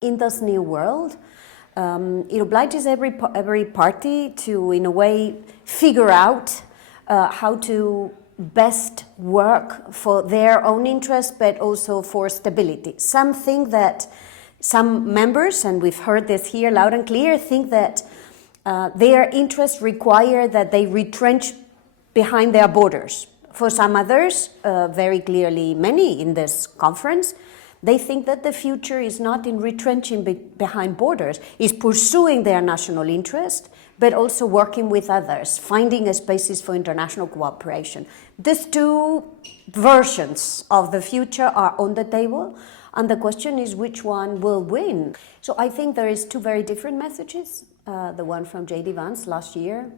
In this new world, it obliges every party to, in a way, figure out how to best work for their own interests, but also for stability. Some think that, some members, and we've heard this here loud and clear, think that their interests require that they retrench behind their borders. For some others, very clearly many in this conference, they think that the future is not in retrenching behind borders, is pursuing their national interest, but also working with others, finding spaces for international cooperation. These two versions of the future are on the table, and the question is which one will win. So I think there is two very different messages. The one from JD Vance last year,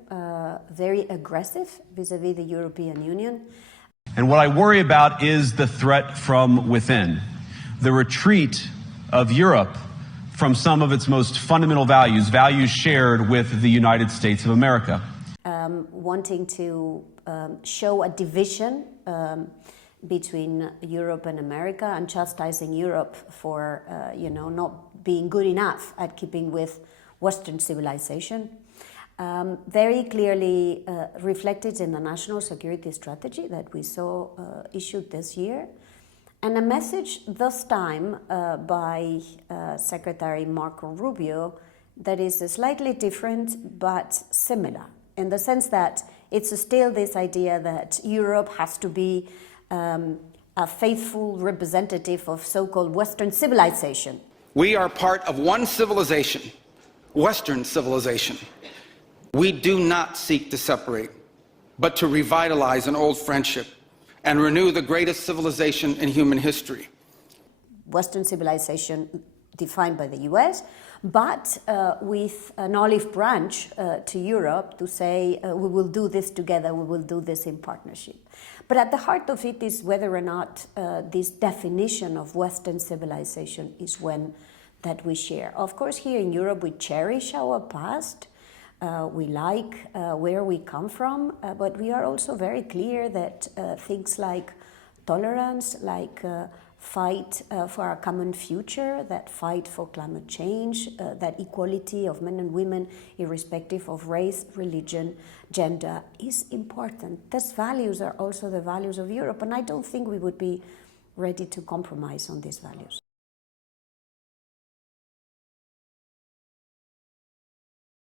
very aggressive vis-a-vis the European Union. And what I worry about is the threat from within. The retreat of Europe from some of its most fundamental values, values shared with the United States of America. Wanting to show a division between Europe and America, and chastising Europe for not being good enough at keeping with Western civilization. Very clearly reflected in the National Security Strategy that we saw issued this year. And a message this time by Secretary Marco Rubio that is slightly different but similar, in the sense that it's still this idea that Europe has to be a faithful representative of so-called Western civilization. We are part of one civilization, Western civilization. We do not seek to separate, but to revitalize an old friendship and renew the greatest civilization in human history. Western civilization defined by the US, but with an olive branch to Europe to say, we will do this together, we will do this in partnership. But at the heart of it is whether or not this definition of Western civilization is one that we share. Of course, here in Europe, we cherish our past. We like where we come from, but we are also very clear that things like tolerance, like fight for our common future, that fight for climate change, that equality of men and women irrespective of race, religion, gender is important. These values are also the values of Europe, and I don't think we would be ready to compromise on these values.